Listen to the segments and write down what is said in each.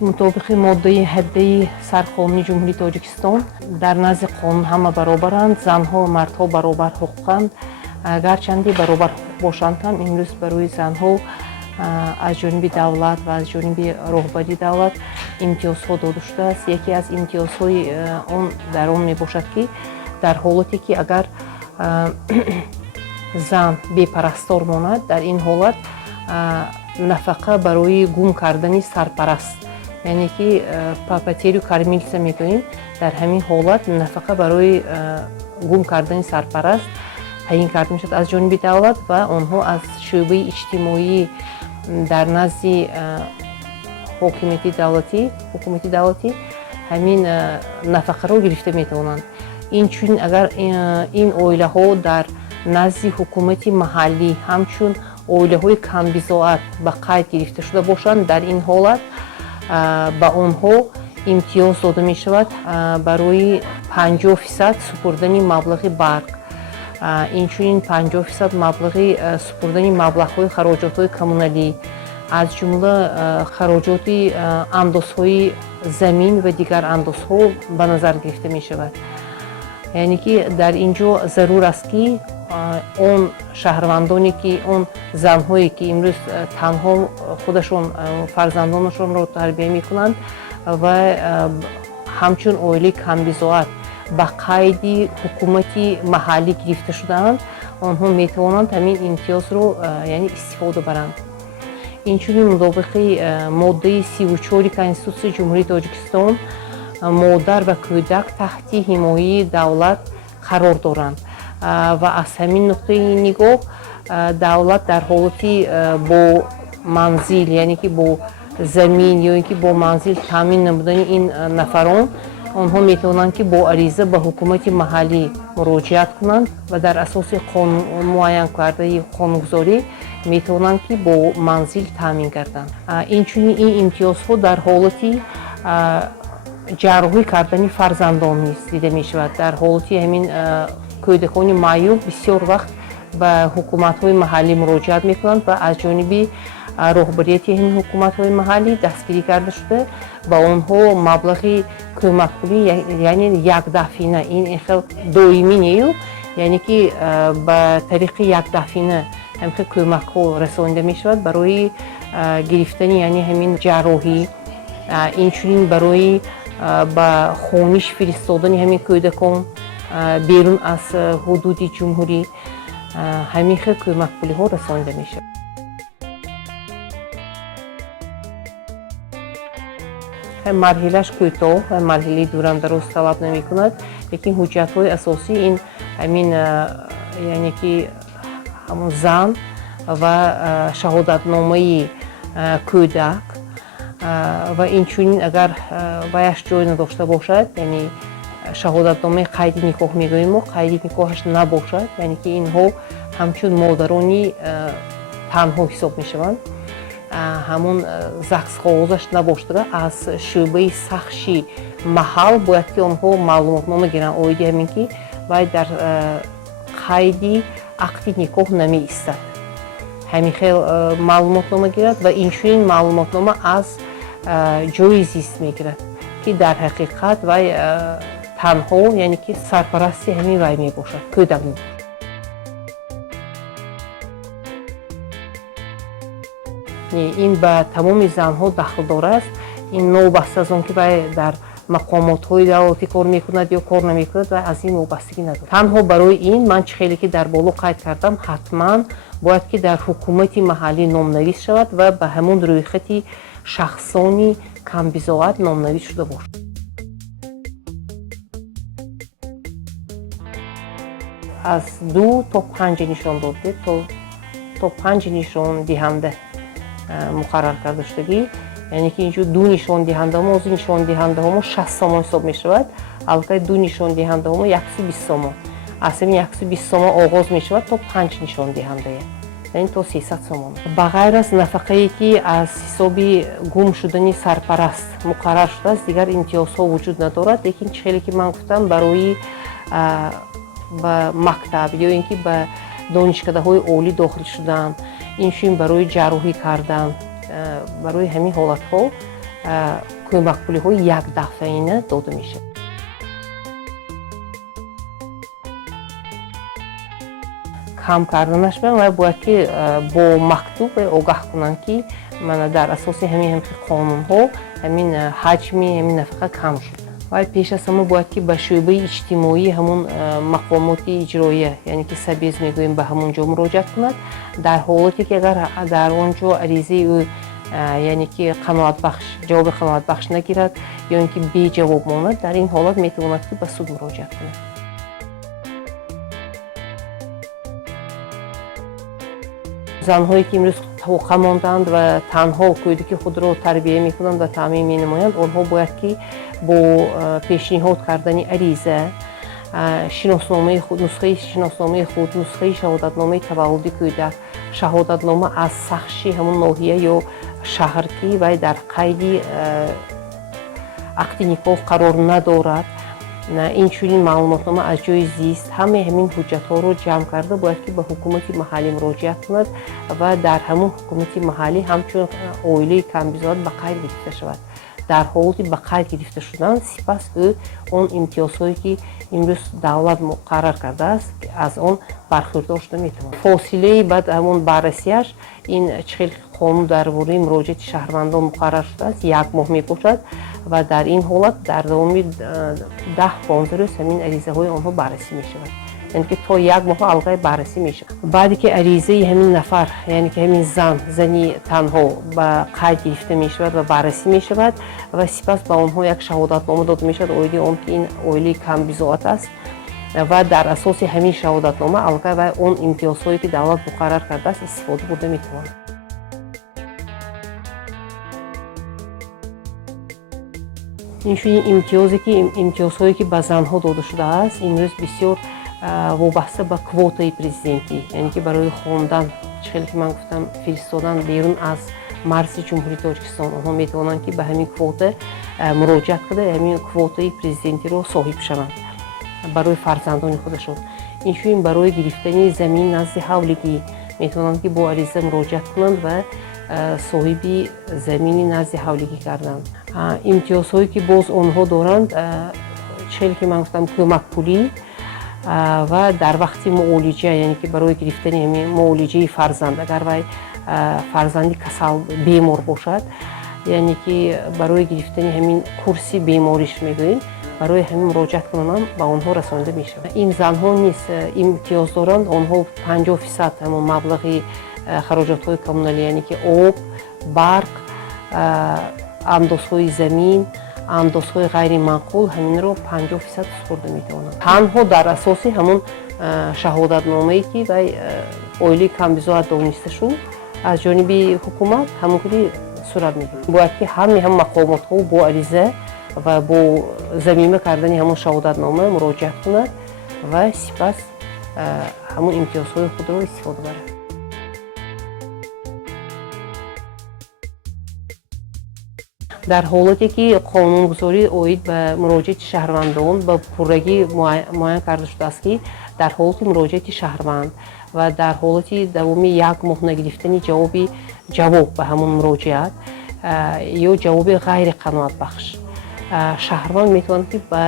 مطابق ماده 17 سرقانونی جمهوری تاجیکستان در نزد قانون همه برابرند، زنها و مردها برابر حقوقند. گرچنده برابر حقوق باشند هم امروز برای زنها از جانب دولت و از جانب رهبری دولت امتیازها داده شده است. یکی از امتیازهای آن در آن می باشد که در حالتی که اگر زن بی‌پرستار ماند، در این حالت نفقه برای گم کردن سرپرست، یعنی که پاپاتریو کارمیلسا میگوییم، در همین حالت نفقه برای گم کردن سرپرست تعیین کرده میشد از جانب دولت و آنها از شعبه اجتماعی در نزد حکومت دولتی همین نفقه را گرفته میتوانند. اینچنین اگر این عائله ها در نزد حکومت محلی همچون عائله های کمبضاعت به قید گرفته شده باشند، در این حالت به آنها امتیاز داده می شود برای 50% سپردن مبلغ برق. اینچنین 50% مبلغ سپردن مبلغ های خراجات های کمونالی از جمله خراجات اندازهای زمین و دیگر اندازها به نظر گرفته می شود. یعنی که در اینجا ضرور است که اون شهروندانی که اون زنهایی که امروز تنها خودشون فرزندانشون رو تربیت میکنند و همچون عائله کمبضاعت به قید حکومت محلی گرفته شدند، آنها میتوانند همین امتیاز رو یعنی استفاده برند. اینچنین مطابق ماده 34 کنستیتوسیای جمهوری تاجیکستان مادر و کودک تحت حمایه دولت قرار دارند و از همین نقطه نگاه دولت در حالتی با منزل، یعنی که با زمین یا اینکه با منزل تامین نمودن این نفران، آنها میتونند که با عریضه به حکومت محلی مراجعت کنند و در اساس قانون معین کرده قانونگذاری میتونند که با منزل تامین کردند. اینچنین این امتیازها در حالتی جراحی کردن فرزندان نیز دیده می شود. در حالتی همین کودکان معیوب بسیار وقت به حکومت های محلی مراجعت می کنند و از جانب رهبریت این حکومت های محلی دستگیری کرده شده و آنها مبلغ کمک پولی یعنی یک دفعه، این خیلی دائمی نیست، یعنی که به طریق یک دفعه همین کمک ها رسانده می شود برای گرفتن یعنی همین جراحی. اینچنین برای با خونش فرستادن همین کودکان بیرون از حدود جمهوری همین خیلی کمک پولی ها رسانده می شود. مرحلهش کوتاه و مرحله دوران دراز طلب نمی کند، لیکن حجت های اساسی این همین یعنی که همون زن و شهادتنامه کودک و اینچنین اگر ویش جای نداشته باشد، یعنی شهادتنامه قید نکاح میگوییم و قید نکاحش نباشد، یعنی که اینها همچون مادرانی تنها حساب میشوند، همون زخص کاغذش نباشده از شعبه سخشی محل باید که آنها معلوماتنامه گیرند آیدی همین که باید در قید عقد نکاح نمی ایستد، همین خیلی معلوماتنامه گیرد و اینچنین معلوماتنامه از جای زیست میگیرد که در حقیقت و تنها یعنی که سرپرستی همین وی می باشد، کودک می باشد. این به تمام زنها دخل داره است. این نوبسته از آن که در مقامات های دولتی کار میکند یا کار نمیکند و از این وابستگی ندارد. تنها برای این من خیلی که در بالا قید کردم، حتما باید که در حکومت محلی نامنویس شود و به همون روی خط شخصانی کمبضاعت نامنویس شده باشد. از 2 تا 5 نشان داده تا 5 نشان دهنده مقرر کرده شدگی، یعنی که اینجا 2 نشان دهنده هم از نشان دهنده هم 60 سامان حساب می شود. البته 2 نشان دهنده هم 120 سامان، از این 120 سامان آغاز می شود تا 5 نشان دهنده، یعنی تا 300 سامان. بغیر از نفقه‌ای که از حساب گم شدن سرپرست مقرر شده است دیگر امتیازها وجود ندارد، لیکن چیزی که من گفتم برای به مکتب یا اینکه به دانشکده‌های عالی داخل شدن، اینچنین برای جراحی کردن، برای همین حالت‌ها кӯмакпулиҳои якдафъаина дода мешавад. кам карданаш ва бояд ки бо мактуб огаҳ кунанд ки мана дар асоси ҳамин қонунҳо ҳамин ҳаҷми ҳамин нафақа кам шуд. Вай пеш аз ҳама бояд ки ба шӯъбаи иҷтимоӣ ҳамун мақомоти иҷроия, яъне ки сабез мегӯем, ба ҳамун ҷо муроҷиат кунад. Дар ҳолате ки агар дар он ҷо аризаи ӯ яъне ки ҷавоби қаноатбахш нагирад ё ин ки беҷавоб монад, дар ин ҳолат метавонад ки ба суд муроҷиат кунад. занҳое ки имрӯз тоқа мондаанд ва танҳо кӯдики худро тарбия мекунанд ва таъмин менамоянд, онҳо бояд ки бо пешниҳод кардани ариза, шиносномаи худ, нусхаи шиносномаи худ, нусхаи шаҳодатномаи таваллуди кӯдак, шаҳодатнома аз сахши ҳамун ноҳия ё шаҳр ки вай дар қайди ақди никоҳ қарор надорад, инчунин маълумотнома аз ҷои зист, ҳамаи ҳамин ҳуҷҷатҳоро ҷамъ карда бояд ки ба ҳукумати маҳаллӣ муроҷиат кунад ва дар ҳамун ҳукумати маҳаллӣ ҳамчун оилаи камбизоат ба қайд гирифта шавад. Дар ҳолати ба қайд гирифта шудан, сипас ӯ он имтиёзҳое ки имрӯз давлат муқаррар кардааст, аз он бархӯрдор шуда метавонад. Фосилаи баъд ҳамун баррасияш ин чӣ хел қонун дар бораи муроҷиати шаҳрвандон муқаррар шудааст, 1 моҳ мебошад ва дар ин ҳолат дар давоми 10-15 рӯз ҳамин аризаҳои онҳо баррасӣ мешавад. яъне ки то 1 моҳ алғай баррасӣ мешавад. баъде ки аризаи ҳамин нафар, яъне ки ҳамин зани танҳо ба қайд гирифта мешавад ва баррасӣ мешавад ва сипас ба онҳо як шаҳодатнома дода мешавад оиди он ки ин оилаи камбизоат аст ва дар асоси ҳамин шаҳодатнома алғай вай он имтиёзҳое ки давлат муқаррар кардааст истифода бурда метавонад. инчунин имтиёзҳое ки ба занҳо дода шудааст имрӯз бисёр вобаста ба квотаи президентӣ, яъне ки барои хондан, чӣ хеле ки ман гуфтам, фиристодан берун аз марзи ҷумҳурии Тоҷикистон, онҳо метавонанд ки ба ҳамин квота муроҷиат карда ҳамин квотаи президентиро соҳиб шаванд барои фарзандони худашон. инчунин барои гирифтани замин назди ҳавлигӣ метавонанд ки бо ариза муроҷиат кунанд ва соҳиби замини назди ҳавлигӣ карданд. имтиёзҳое ки боз онҳо доранд, чӣ хеле ки ман гуфтам, кӯмакпулӣ ва дар вақти муолиҷа, яъне ки барои гирифтани ҳамин муолиҷаи фарзанд, агар вай фарзанди касал бемор бошад, яъне ки барои гирифтани ҳамин курси бемориш мегӯем, барои ҳамин муроҷиат кунонан ба онҳо расонида мешавад. ин занҳо низ имтиёз доранд, онҳо 50% ҳамон маблағи хароҷотҳои коммуналӣ, яъне ки об, барқ, андозҳои замин, андозҳои ғайримаъқул, ҳаминро 50% супурда метавонанд. Танҳо дар асоси ҳамун шаҳодатномае ки вай оилаи камбизоат дониста шуд аз ҷониби ҳукумат ҳамонгирӣ сурат мегирад. Бояд ки ҳам мақомотҳо бо ариза ва бо замима кардани ҳамун шаҳодатнома муроҷиат кунад ва сипас ҳамун имтиёзҳои худро истифода барад. дар ҳолате ки қонунгузорӣ оид ба муроҷиати шаҳрвандон ба пуррагӣ муайян карда шудааст ки дар ҳолати муроҷиати шаҳрванд ва дар ҳолати давоми 1 моҳ нагирифтани ҷавоб ба ҳамон муроҷиат ё ҷавоби ғайри қаноатбахш, шаҳрванд метавонад ки ба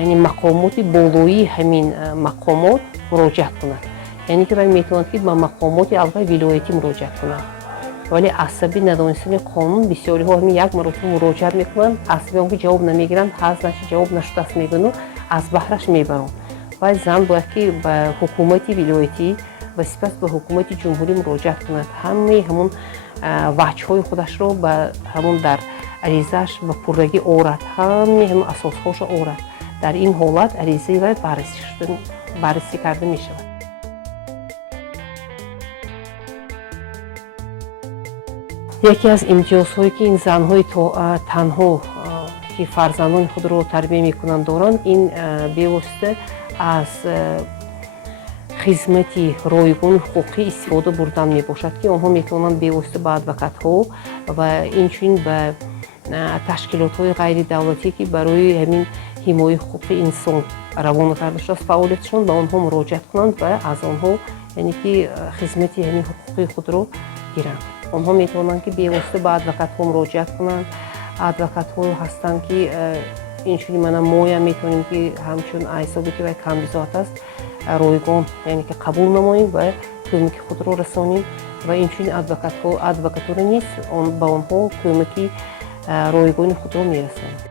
яъне мақомоти болоии ҳамин мақомот муроҷиат кунад. яъне ки вай метавонад ки ба мақомоти алғай вилоятӣ муроҷиат кунад. вале аз сабаби надонистани қонун бисёриҳо ҳамин 1 маротиба муроҷиат мекунанд, аз сабаби он ки ҷавоб намегиранд, ҳаз начи ҷавоб нашудааст мегӯянд, аз баҳраш мебаранд. вай зан бояд ки ба ҳукумати вилоятӣ ва сипас ба ҳукумати ҷумҳурӣ муроҷиат кунад. ҳамаи ҳамун ваҷҳои худашро ба ҳамун дар аризааш ба пуррагӣ орад, ҳамаи ҳамун асосҳошро орад. дар ин ҳолат аризаи вай баррасӣ карда мешавад. яке аз имтиёзҳое ки ин занҳои танҳо ки фарзандони худро тарбия мекунанд доранд, ин бевосита аз хизмати ройгони ҳуқуқӣ истифода бурдан мебошад ки онҳо метавонанд бевосита ба адвокатҳо ва инчунин ба ташкилотҳои ғайридавлатӣ ки барои ҳамин ҳимояи ҳуқуқи инсон равона карда шудааст фаъолияташон, ба онҳо муроҷиат кунанд ва аз онҳо яъне ки хизмати ҳамин ҳуқуқи худро гиранд. онҳо метавонанд ки бевосита ба адвокатҳо муроҷиат кунанд. Адвокатҳо ҳастанд ки инчунин мана моям метавонем ки ҳамчун ҳисоби ки вай камбизоат аст ройгон яъне ки қабул намоем ва кӯмаки худро расонем ва инчунин адвокатура низ ба онҳо кӯмаки ройгони худро мерасонем.